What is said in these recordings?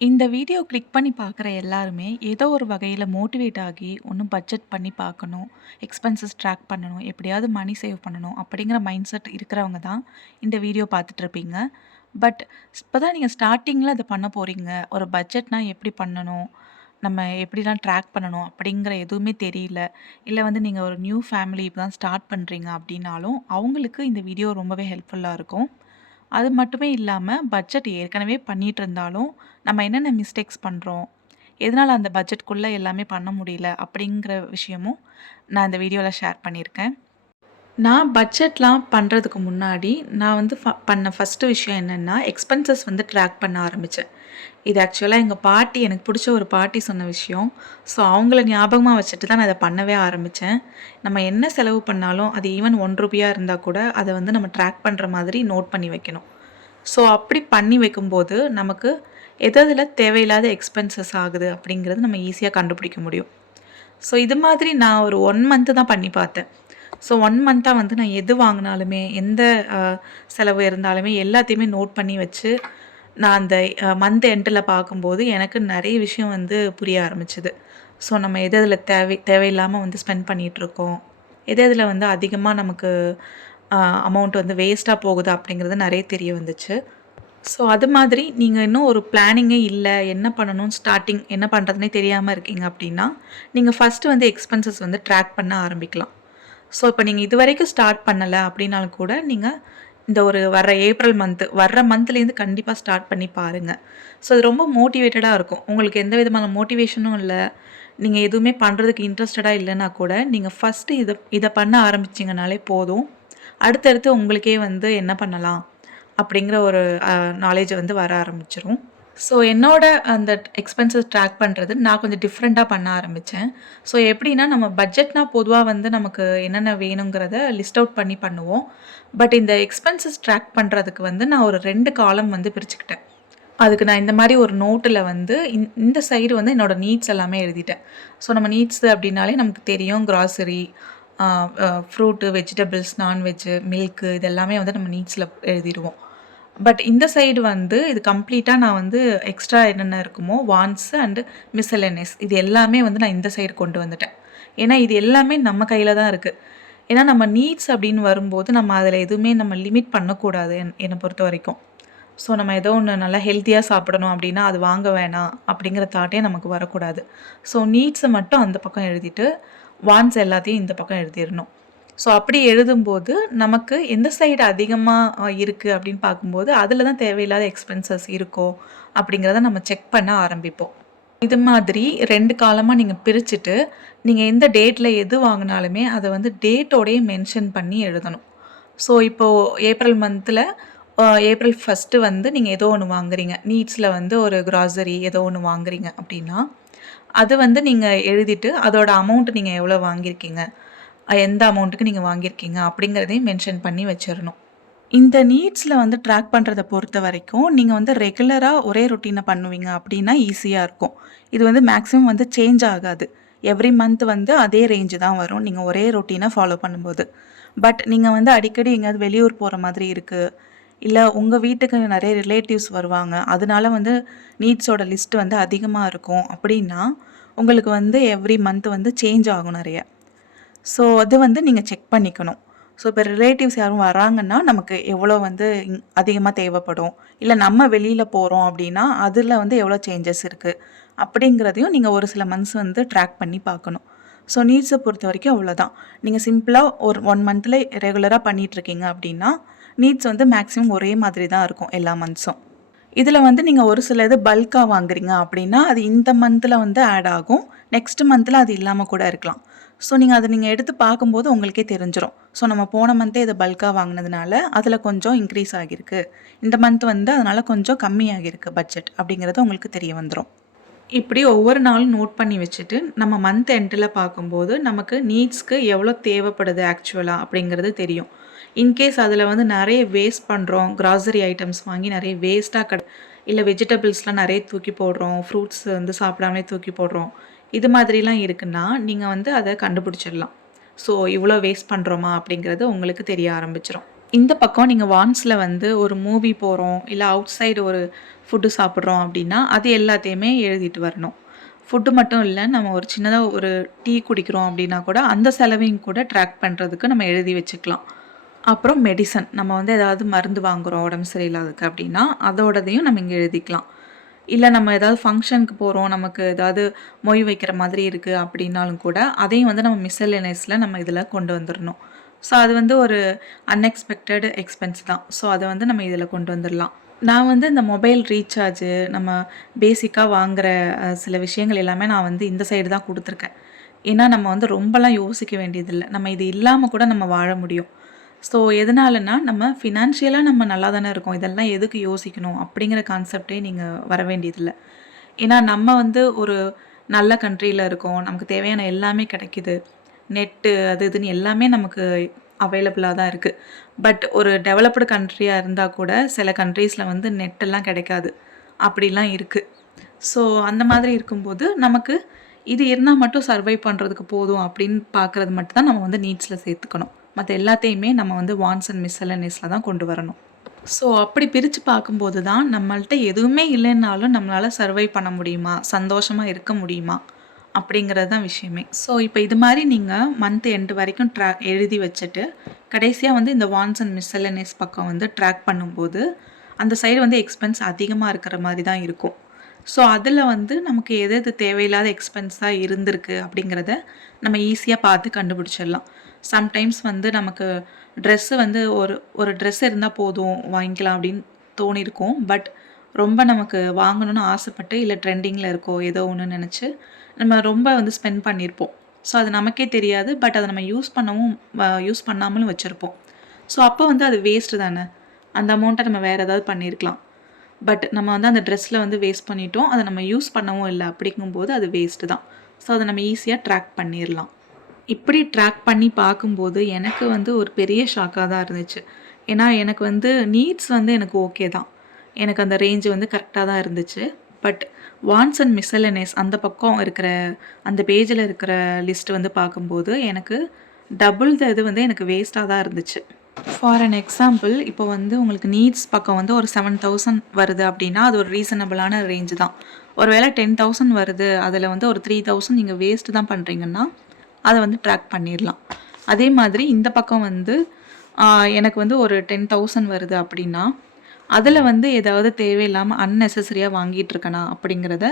இந்த video click பண்ணி பார்க்குற எல்லாருமே ஏதோ ஒரு வகையில மோட்டிவேட் ஆகி, ஒண்ணும் பட்ஜெட் பண்ணி பார்க்கணும், எக்ஸ்பென்சஸ் ட்ராக் பண்ணணும், எப்படியாவது மணி சேவ் பண்ணணும் அப்படிங்கிற மைண்ட் செட் இருக்கிறவங்க தான் இந்த வீடியோ பார்த்துட்ருப்பீங்க. பட் இப்போ தான் நீங்க ஸ்டார்ட்டிங்கில அத பண்ண போறீங்க. ஒரு பட்ஜெட்னா எப்படி பண்ணணும்? நம்ம எப்படிலாம் ட்ராக் பண்ணணும்? அப்படிங்கிற எதுவுமே தெரியல. இல்ல வந்து நீங்க ஒரு நியூ ஃபேமிலி இப்ப தான் ஸ்டார்ட் பண்றீங்க அப்படின்னாலும், அவங்களுக்கு இந்த வீடியோ ரொம்பவே ஹெல்ப்ஃபுல்லா இருக்கும். அது மட்டுமே இல்லாம, பட்ஜெட் ஏற்கனவே பண்ணிட்டு இருந்தாலும், நம்ம என்னென்ன மிஸ்டேக்ஸ் பண்றோம்? எதனால அந்த பட்ஜெட்குள்ள எல்லாமே பண்ண முடியல? அப்படிங்கிற விஷயமும் நான் இந்த வீடியோல ஷேர் பண்ணியிருக்கேன். நான் பட்ஜெட்லாம் பண்றதுக்கு முன்னாடி, நான் வந்து பண்ண ஃபர்ஸ்ட்டு விஷயம் என்னன்னா, எக்ஸ்பென்சஸ் வந்து ட்ராக் பண்ண ஆரம்பிச்சேன். இது ஆக்சுவலா எங்க பாட்டி எனக்கு புடிச்ச ஒரு பாட்டி சொன்ன விஷயம். ஸோ, அவங்கள ஞாபகமா வச்சுட்டு தான் நான் இத பண்ணவே ஆரம்பிச்சேன். நம்ம என்ன செலவு பண்ணாலும், அது ஈவன் ரூ. 1 இருந்தா கூட, அத வந்து நம்ம ட்ராக் பண்ற மாதிரி நோட் பண்ணி வைக்கணும். ஸோ, அப்படி பண்ணி வைக்கும்போது, நமக்கு எது எதுல தேவையில்லாத எக்ஸ்பென்சஸ் ஆகுது அப்படிங்கிறது நம்ம ஈஸியா கண்டுபிடிக்க முடியும். ஸோ, இது மாதிரி நான் ஒரு 1 மந்த் தான் பண்ணி பார்த்தேன். ஸோ 1 மந்த்தா வந்து நான் எது வாங்குனாலுமே, எந்த அ செலவு இருந்தாலுமே எல்லாத்தையுமே நோட் பண்ணி வச்சு, நான் அந்த மந்த் எண்டுல பார்க்கும்போது எனக்கு நெறைய விஷயம் வந்து புரிய ஆரம்பிச்சது. ஸோ நம்ம எது எதுல தேவையில்லாம வந்து ஸ்பெண்ட் பண்ணிட்டுருக்கோம். எது எதுல வந்து அதிகமா நமக்கு அ அமௌண்ட் வந்து வேஸ்ட்டா போகுது அப்படிங்கிறது நெறைய தெரிய வந்துச்சு. ஸோ அது மாதிரி நீங்க இன்னும் ஒரு பிளானிங்கே இல்ல, என்ன பண்ணணும் ஸ்டார்ட்டிங் என்ன பண்றதுன்னே தெரியாம இருக்கீங்க அப்படின்னா, நீங்க ஃபர்ஸ்ட்டு வந்து எக்ஸ்பென்சஸ் வந்து ட்ராக் பண்ண ஆரம்பிக்கலாம். ஸோ, இப்ப நீங்க இதுவரைக்கும் ஸ்டார்ட் பண்ணல அப்டின்னாலும் கூட, நீங்க இந்த ஒரு வர்ற ஏப்ரல் வர்ற மந்த்லேருந்து கண்டிப்பா ஸ்டார்ட் பண்ணி பாருங்க. ஸோ, அது ரொம்ப மோட்டிவேட்டடா இருக்கும். உங்களுக்கு எந்த விதமான மோட்டிவேஷனும் இல்ல. நீங்க எதுவுமே பண்றதுக்கு இன்ட்ரஸ்டடா இல்லன்னா கூட, நீங்க ஃபர்ஸ்ட்டு இத இத பண்ண ஆரம்பிச்சீங்கனாலே போதும். அடுத்தடுத்து உங்களுக்கே வந்து என்ன பண்ணலாம்? அப்டிங்கிற ஒரு நாலேட்ஜ் வந்து வர ஆரம்பிச்சுரும். ஸோ, என்னோட அந்த எக்ஸ்பென்சஸ் ட்ராக் பண்றது நான் கொஞ்சம் டிஃப்ரெண்ட்டா பண்ண ஆரம்பிச்சேன். ஸோ, எப்படின்னா நம்ம பட்ஜெட்னா பொதுவா வந்து நமக்கு என்னென்ன வேணுங்கிறத லிஸ்ட் அவுட் பண்ணி பண்ணுவோம். பட் இந்த எக்ஸ்பென்சஸ் ட்ராக் பண்றதுக்கு வந்து நான் ஒரு 2 காலம் வந்து பிரிச்சுக்கிட்டேன். அதுக்கு நான் இந்த மாரி ஒரு நோட்டுல வந்து இந்த சைடு வந்து என்னோட நீட்ஸ் எல்லாமே எழுதிட்டேன். ஸோ, நம்ம நீட்ஸ் அப்படின்னாலே நமக்கு தெரியும் கிராசரி, அ அ ஃப்ரூட்டு, வெஜிடபிள்ஸ், நான்வெஜ்ஜு, மில்க்கு இது எல்லாமே வந்து நம்ம நீட்ஸ்ல எழுதிருவோம். பட் இந்த சைடு வந்து இது கம்ப்ளீட்டா நான் வந்து எக்ஸ்ட்ரா என்னென்ன இருக்குமோ வாண்ட்ஸ் அண்ட் மிஸ்செல்லனியஸ் இது எல்லாமே வந்து நான் இந்த சைடு கொண்டு வந்துட்டேன். ஏன்னா இது எல்லாமே நம்ம கையில தான் இருக்கு. ஏன்னா நம்ம நீட்ஸ் அப்படின்னு வரும்போது நம்ம அதில எதுவுமே நம்ம லிமிட் பண்ணக்கூடாது என்ன பொறுத்தவரைக்கும். ஸோ நம்ம ஏதோ ஒண்ணு நல்லா ஹெல்த்தியா சாப்பிடணும் அப்படின்னா, அது வாங்க வேணாம் அப்படிங்கிற தாட்டே நமக்கு வரக்கூடாது. ஸோ நீட்ஸ மட்டும் அந்த பக்கம் எழுதிட்டு, வாண்ட்ஸ் எல்லாத்தையும் இந்த பக்கம் எழுதிறணும். ஸோ அப்படி எழுதும்போது, நமக்கு எந்த சைடு அதிகமா இருக்கு அப்படின்னு பார்க்கும்போது, அதில தான் தேவையில்லாத எக்ஸ்பென்சஸ் இருக்கோ அப்படிங்கிறத நம்ம செக் பண்ண ஆரம்பிப்போம். இது மாதிரி 2 காலமா நீங்க பிரிச்சுட்டு, நீங்க எந்த டேட்ல எது வாங்குனாலுமே, அத வந்து டேட்டோடயே மென்ஷன் பண்ணி எழுதணும். ஸோ இப்போ ஏப்ரல் மந்த்ல ஏப்ரல் 1 வந்து நீங்க ஏதோ ஒண்ணு வாங்குறீங்க. நீட்ஸ்ல வந்து ஒரு கிராசரி ஏதோ ஒண்ணு வாங்குறீங்க அப்படின்னா, அது வந்து நீங்க எழுதிட்டு, அதோட அமௌண்ட் நீங்க எவ்வளோ வாங்கியிருக்கீங்க? எந்த அமௌண்ட்டுக்கு நீங்க வாங்கியிருக்கீங்க? அப்படிங்கிறதையும் மென்ஷன் பண்ணி வச்சிரணும். இந்த நீட்ஸ்ல வந்து ட்ராக் பண்றத பொறுத்தவரைக்கும், நீங்க வந்து ரெகுலரா ஒரே ரொட்டீன பண்ணுவீங்க அப்டின்னா ஈஸியா இருக்கும். இது வந்து மேக்ஸிமம் வந்து சேஞ்ச் ஆகாது. எவ்ரி மந்த் வந்து அதே ரேஞ்ச் தான் வரும். நீங்க ஒரே ரொட்டீன ஃபாலோ பண்ணும்போது. பட் நீங்க வந்து அடிக்கடி எங்கேயாவது வெளியூர் போற மாதிரி இருக்கு. இல்ல உங்க வீட்டுக்கு நெறைய ரிலேட்டிவ்ஸ் வருவாங்க. அதனால வந்து நீட்ஸோட லிஸ்ட் வந்து அதிகமா இருக்கும் அப்டின்னா, உங்களுக்கு வந்து எவ்ரி மந்த் வந்து சேஞ்ச் ஆகும் நெறைய. ஸோ, அது வந்து நீங்க செக் பண்ணிக்கணும். ஸோ, இப்ப ரிலேட்டிவ்ஸ் யாரும் வராங்கன்னா, நமக்கு எவ்வளோ வந்து அதிகமா தேவைப்படும். இல்ல நம்ம வெளியில போறோம் அப்டின்னா, அதுல வந்து எவ்வளோ சேஞ்சஸ் இருக்கு. அப்படிங்கிறதையும் நீங்க ஒரு சில மந்த்ஸ் வந்து ட்ராக் பண்ணி பார்க்கணும். ஸோ, நீட்ஸ பொறுத்தவரைக்கும் அவ்வளோதான். நீங்க சிம்பிளா ஒரு 1 மந்த்ல ரெகுலரா பண்ணிட்டுருக்கீங்க அப்டின்னா, நீட்ஸ் வந்து மேக்ஸிமம் ஒரே மாதிரி தான் இருக்கும் எல்லா மந்த்ஸும். இதுல வந்து நீங்க ஒரு சில இது பல்க்கா வாங்குறீங்க அப்படின்னா, அது இந்த மந்த்ல வந்து ஆட் ஆகும். நெக்ஸ்ட் மந்த்ல அது இல்லாம கூட இருக்கலாம். ஸோ நீங்க அத எடுத்து பார்க்கும்போது உங்களுக்கே தெரிஞ்சிரும். ஸோ நம்ம போன மந்த்தே இத பல்க்கா வாங்குனதுனால, அதுல கொஞ்சம் இன்க்ரீஸ் ஆகியிருக்கு. இந்த மந்த் வந்து அதனால கொஞ்சம் கம்மியாகியிருக்கு பட்ஜெட் அப்படிங்கிறது உங்களுக்கு தெரிய வந்துரும். இப்படி ஒவ்வொரு நாளும் நோட் பண்ணி வச்சுட்டு, நம்ம மந்த் எண்டுல பார்க்கும்போது, நமக்கு நீட்ஸ்க்கு எவ்வளோ தேவைப்படுது ஆக்சுவலா அப்படிங்கிறது தெரியும். இன்கேஸ் அதில வந்து நெறைய வேஸ்ட் பண்றோம். கிராசரி ஐட்டம்ஸ் வாங்கி நெறைய வேஸ்ட்டா இல்ல வெஜிடபிள்ஸ்லாம் நெறைய தூக்கி போடுறோம். ஃப்ரூட்ஸ் வந்து சாப்பிடாமலே தூக்கி போடுறோம். இது மாதிரிலாம் இருக்குன்னா, நீங்க வந்து அத கண்டுபிடிச்சிடலாம். ஸோ இவ்வளோ வேஸ்ட் பண்றோமா அப்படிங்கிறது உங்களுக்கு தெரிய ஆரம்பிச்சுரும். இந்த பக்கம் நீங்க வான்ஸ்ல வந்து ஒரு மூவி போறோம், இல்ல அவுட் சைடு ஒரு ஃபுட்டு சாப்பிடுறோம் அப்டின்னா, அது எல்லாத்தையுமே எழுதிட்டு வரணும். ஃபுட்டு மட்டும் இல்ல, நம்ம ஒரு சின்னதா ஒரு டீ குடிக்கிறோம் அப்டின்னா கூட, அந்த செலவையும் கூட ட்ராக் பண்றதுக்கு நம்ம எழுதி வச்சுக்கலாம். அப்புறம் மெடிசன் நம்ம வந்து ஏதாவது மருந்து வாங்குறோம் உடம்பு சரியில்லாததுக்கு அப்டின்னா, அதோடதையும் நம்ம இங்க எழுதிக்கலாம். இல்ல நம்ம ஏதாவது ஃபங்ஷனுக்கு போறோம், நமக்கு ஏதாவது மொய் வைக்கிற மாதிரி இருக்கு அப்டின்னாலும் கூட, அதையும் வந்து நம்ம மிஸ்செல்லனீஸ்ல நம்ம இதுல கொண்டு வந்துரணும். ஸோ அது வந்து ஒரு அன்எக்ஸ்பெக்டட் எக்ஸ்பென்ஸ் தான். ஸோ அத வந்து நம்ம இதுல கொண்டு வந்துரலாம். நான் வந்து இந்த மொபைல் ரீசார்ஜு, நம்ம பேசிக்கா வாங்குற சில விஷயங்கள் எல்லாமே நான் வந்து இந்த சைடு தான் குடுத்துருக்கேன். ஏன்னா, நம்ம வந்து ரொம்பலாம் யோசிக்க வேண்டியதில்ல. நம்ம இது இல்லாம கூட நம்ம வாழ முடியும். ஸோ எதனாலனா, நம்ம ஃபினான்ஷியலா நம்ம நல்லா தானே இருக்கோம். இதெல்லாம் எதுக்கு யோசிக்கணும்? அப்படிங்கிற கான்செப்ட்டே நீங்க வர வேண்டியதில்ல. ஏன்னா, நம்ம வந்து ஒரு நல்ல கண்ட்ரில இருக்கோம். நமக்கு தேவையான எல்லாமே கிடைக்குது. நெட்டு அது இதுன்னு எல்லாமே நமக்கு அவைலபிளா தான் இருக்கு. பட் ஒரு டெவலப்டு கண்ட்ரியா இருந்தா கூட, சில கண்ட்ரீஸ்ல வந்து நெட் எல்லாம் கிடைக்காது. அப்படிலாம் இருக்கு. ஸோ அந்த மாதிரி இருக்கும்போது, நமக்கு இது இருந்தா மட்டும் சர்வைவ் பண்றதுக்கு போதும் அப்படின்னு பார்க்குறது மட்டும் தான் நம்ம வந்து நீட்ஸ்ல சேர்த்துக்கணும். மத்த எல்லாத்தையுமே நம்ம வந்து வாண்ட்ஸ் அண்ட் மிஸ்செல்லனீஸ்ல தான் கொண்டு வரணும். ஸோ அப்படி பிரிச்சு பார்க்கும்போது தான், நம்மள்ட்ட எதுவுமே இல்லைன்னாலும் நம்மளால சர்வைவ் பண்ண முடியுமா? சந்தோஷமா இருக்க முடியுமா? அப்படிங்கிறது தான் விஷயமே. ஸோ இப்ப இது மாரி நீங்க மந்த் எண்ட் வரைக்கும் எழுதி வச்சுட்டு, கடைசியா வந்து இந்த வாண்ட்ஸ் அண்ட் மிஸ்செல்லனீஸ் பக்கம் வந்து ட்ராக் பண்ணும்போது, அந்த சைடு வந்து எக்ஸ்பென்ஸ் அதிகமா இருக்கிற மாரி தான் இருக்கும். ஸோ அதில வந்து நமக்கு எது எது தேவையில்லாத எக்ஸ்பென்ஸா இருந்திருக்கு அப்படிங்கிறத நம்ம ஈஸியா பார்த்து கண்டுபிடிச்சிடலாம். சம்டைம்ஸ் வந்து நமக்கு ட்ரெஸ்ஸு வந்து ஒரு ஒரு ட்ரெஸ் இருந்தா போதும் வாங்கிக்கலாம் அப்படின்னு தோணியிருக்கும். பட் ரொம்ப நமக்கு வாங்கணும்னு ஆசைப்பட்டு, இல்ல ட்ரெண்டிங்கில இருக்கோ ஏதோ ஒண்ணு நெனச்சு, நம்ம ரொம்ப வந்து ஸ்பெண்ட் பண்ணியிருப்போம். ஸோ அது நமக்கே தெரியாது. பட் அத நம்ம யூஸ் பண்ணாமலும் வச்சிருப்போம். ஸோ அப்போ வந்து அது வேஸ்ட்டு தானே. அந்த அமௌண்ட்ட நம்ம வேற ஏதாவது பண்ணியிருக்கலாம். பட் நம்ம வந்து அந்த ட்ரெஸ்ல வந்து வேஸ்ட் பண்ணிட்டோம். அத நம்ம யூஸ் பண்ணவும் இல்ல. அப்படிங்கும்போது அது வேஸ்ட்டு தான். ஸோ அத நம்ம ஈஸியா ட்ராக் பண்ணிர்லாம். இப்படி ட்ராக் பண்ணி பார்க்கும்போது எனக்கு வந்து ஒரு பெரிய ஷாக்கா தான் இருந்துச்சு. ஏன்னா எனக்கு வந்து நீட்ஸ் வந்து எனக்கு ஓகே தான். எனக்கு அந்த ரேஞ்ச் வந்து கரெக்ட்டா தான் இருந்துச்சு. பட் வாண்ட்ஸ் அண்ட் மிஸ்செல்லனீஸ் அந்த பக்கம் இருக்கிற அந்த பேஜ்ல இருக்கிற லிஸ்ட் வந்து பார்க்கும்போது எனக்கு டபுள் த இது வந்து எனக்கு வேஸ்ட்டா தான் இருந்துச்சு. ஃபார் அன் எக்ஸாம்பிள் இப்போ வந்து உங்களுக்கு நீட்ஸ் பக்கம் வந்து ஒரு 7,000 வருது அப்படின்னா, அது ஒரு ரீசனபிளான ரேஞ்ச் தான். ஒரு வேளை 10,000 வருது, அதில வந்து ஒரு 3,000 நீங்க வேஸ்ட் தான் பண்றீங்கன்னா, அத வந்து ட்ராக் பண்ணிர்லாம். அதே மாதிரி இந்த பக்கம் வந்து ஆ எனக்கு வந்து ஒரு 10,000 வருது அப்படின்னா, அதில வந்து ஏதாவது தேவையில்லாம அன்னெசசரியா வாங்கிட்டு இருக்கனா அப்படிங்கிறத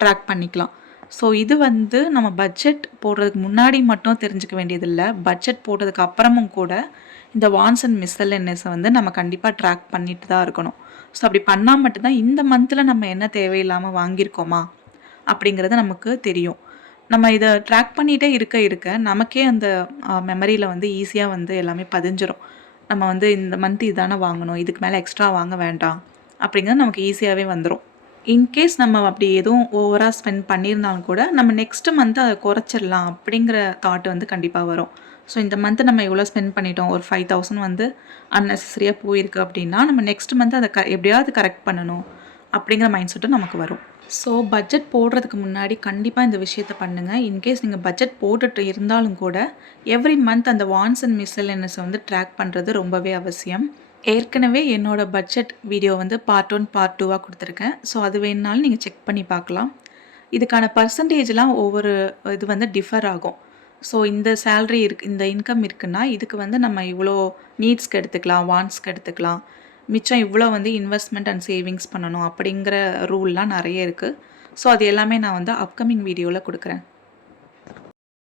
ட்ராக் பண்ணிக்கலாம். ஸோ இது வந்து நம்ம பட்ஜெட் போடுறதுக்கு முன்னாடி மட்டும் தெரிஞ்சுக்க வேண்டியதில்ல. பட்ஜெட் போட்டதுக்கு அப்புறமும் கூட இந்த வாண்ட்ஸ் அண்ட் மிஸ்செல்லனீஸ வந்து நம்ம கண்டிப்பா ட்ராக் பண்ணிட்டு தான் இருக்கணும். ஸோ அப்படி பண்ணா மட்டும் தான் இந்த மந்த்ல நம்ம என்ன தேவையில்லாம வாங்கியிருக்கோமா? அப்படிங்கிறது நமக்கு தெரியும். நம்ம இத ட்ராக் பண்ணிட்டே இருக்க இருக்க நமக்கே அந்த மெமரியில வந்து ஈஸியா வந்து எல்லாமே பதிஞ்சிரும். நம்ம வந்து இந்த மந்த் இதான வாங்கணும். இதுக்கு மேல எக்ஸ்ட்ரா வாங்க வேண்டாம். அப்படிங்கிறது நமக்கு ஈஸியாவே வந்துரும். இன்கேஸ் நம்ம அப்படி எதுவும் ஓவரா ஸ்பெண்ட் பண்ணியிருந்தாலும் கூட, நம்ம நெக்ஸ்ட் மந்த் அத குறைச்சிடலாம் அப்படிங்கிற தாட் வந்து கண்டிப்பா வரும். ஸோ இந்த மந்த் நம்ம இவ்வளோ ஸ்பெண்ட் பண்ணிட்டோம். ஒரு 5,000 வந்து அன்னெசசரியா போயிருக்கு அப்படின்னா, நம்ம நெக்ஸ்ட் மந்த் அத எப்படியாவது கரெக்ட் பண்ணணும் அப்படிங்கிற மைண்ட் செட்டும் நமக்கு வரும். ஸோ பட்ஜெட் போடுறதுக்கு முன்னாடி கண்டிப்பா இந்த விஷயத்த பண்ணுங்க. இன்கேஸ் நீங்க பட்ஜெட் போட்டுட்டு இருந்தாலும் கூட, எவ்ரி மந்த் அந்த வாண்ட்ஸ் அண்ட் மிஸ்செல்லனீஸ வந்து ட்ராக் பண்றது ரொம்பவே அவசியம். ஏற்கனவே என்னோட பட்ஜெட் வீடியோ வந்து பார்ட் 1, பார்ட் 2வா குடுத்துருக்கேன். ஸோ அது வேணுனாலும் நீங்க செக் பண்ணி பார்க்கலாம். இதுக்கான பெர்சன்டேஜ்லாம் ஒவ்வொரு இது வந்து டிஃபர் ஆகும். ஸோ இந்த சேலரி இருக்கு, இந்த இன்கம் இருக்குன்னா, இதுக்கு வந்து நம்ம இவ்வளோ நீட்ஸ்க்கு எடுத்துக்கலாம், வாண்ட்ஸ்க்கு எடுத்துக்கலாம். மிச்சம் இவ்வளோ வந்து இன்வெஸ்ட்மெண்ட் அண்ட் சேவிங்ஸ் பண்ணணும் அப்படிங்கிற ரூல்லாம் நெறைய இருக்கு. ஸோ அது எல்லாமே நான் வந்து அப்கமிங் வீடியோல குடுக்குறேன்.